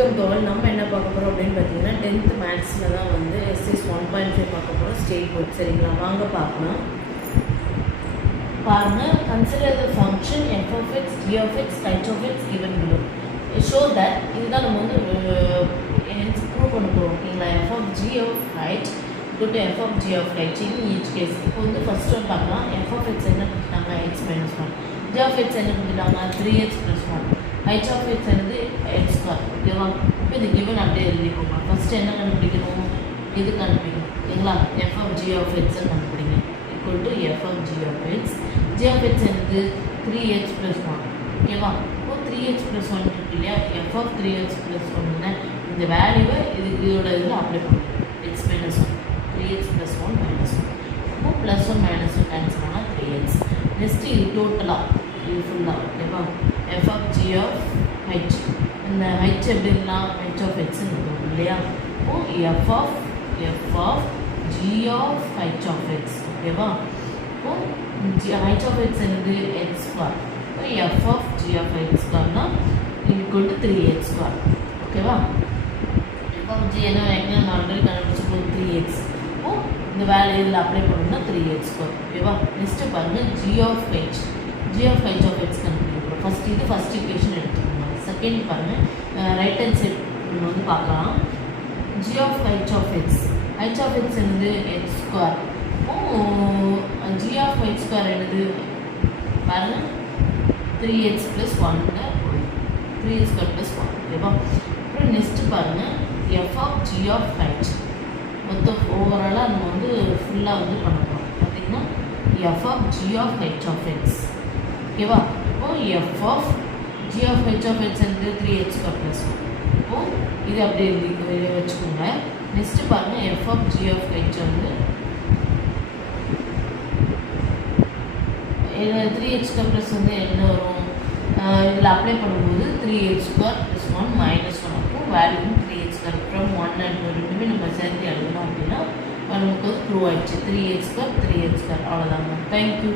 Welcome to all. நம்ம என்ன பார்க்க போகிறோம் அப்படின்னு பார்த்தீங்கன்னா 10th மேத்ஸில் தான் வந்து எஸ்எஸ் 1.5 பார்க்க போகிறோம், ஸ்டேட் போர்ட். சரிங்களா, வாங்க பார்க்கலாம். பாருங்கள், consider the function F of X, G of X, H of X given below. Show that இதுதான் நம்ம வந்து ப்ரூவ் பண்ண போகிறோம். ஓகேங்களா, F of G of height to F of G of height in each case. இப்போ வந்து first one பார்க்கலாம். F of X என்ன கொடுத்துட்டாங்க, X minus 1. G of X என்ன கொடுத்துட்டாங்க, 3x + 1. ஹைட் ஆஃப் எக்ஸ் என்னது, எக்ஸ் ஸ்கொயர். ஓகேவா, இப்போ இது கிவன் அப்படியே எழுதிக்கோங்க. ஃபஸ்ட்டு என்ன கண்டுபிடிக்கணும், இது கண்டுபிடிக்கணும். ஓகேங்களா, எஃப் ஆஃப் ஜி ஆஃப் எக்ஸை கண்டுபிடிங்க. Equal to F of G of X. G of X என்னது, 3x + 1. ஓகேவா, இப்போ 3x + 1 இருக்கு இல்லையா, எஃப் ஆஃப் 3x + 1 இந்த வேல்யூவை இதோட இதில் அப்ளை பண்ணுவோம். X minus 1, 3x + 1 - 1. அப்போ +1 - 1 கேன்சல் ஆனால் 3x. நெக்ஸ்ட்டு இது டோட்டலாக இது ஃபுல்லாக. ஓகேவா, f of G of h. இந்த ஹெச் எப்படின்னா ஹெச் ஆஃப் எக்ஸ்ன்னு இருக்கும் இல்லையா. இப்போது F of G of H of X. ஓகேவா, இப்போது ஹெச் ஆஃப் எக்ஸ் என்னது, எக்ஸ் ஸ்கொயர். இப்போ f of G of x ஸ்கொயர்னா ஈக்குவல் டு 3x ஸ்கொயர். ஓகேவா, இப்போ ஜி என்ன ஆல்ரெடி கண்டுபிடிச்சிருக்கோம், 3x. இப்போது இந்த வேல்யூ இதில் அப்ளை பண்ணணும்னா 3x ஸ்கொயர். ஓகேவா, நெக்ஸ்ட்டு பாருங்கள், g of H of x கண்டுபிடிக்கிறோம். ஃபஸ்ட் ஈக்குவேஷன் எடுத்துக்கோங்க. செகண்ட் பாருங்கள், ரைட் ஹேண்ட் சைட் நம்ம வந்து பார்க்கலாம். G of H of X என்னது, X square. G of h square என்னது பாருங்கள், 3x + 1 3x + 1. ஓகேவா, அப்புறம் நெக்ஸ்ட்டு பாருங்கள், F of G of H. மொத்தம் ஓவராலாக நம்ம வந்து ஃபுல்லாக வந்து பண்ண போகிறோம். பார்த்திங்கன்னா F of G of H of X. ஓகேவா, இப்போது F of G of H of X வந்து 3x + 1. இப்போது இது அப்படியே வச்சுக்கோங்க. நெக்ஸ்ட்டு பாருங்கள், F of G of H வந்து 3x + வந்து என்ன வரும், இதில் அப்ளை பண்ணும்போது 3x² + 1 - 1. அப்போ வேல்யூ 3x² ஃப்ரம் 1 and 2 ரெண்டுமே நம்ம சேர்த்து எழுதணும் அப்படின்னா நமக்கு வந்து ப்ரூவ் ஆகிடுச்சு. 3x². அவ்வளோதாங்க. தேங்க்யூ.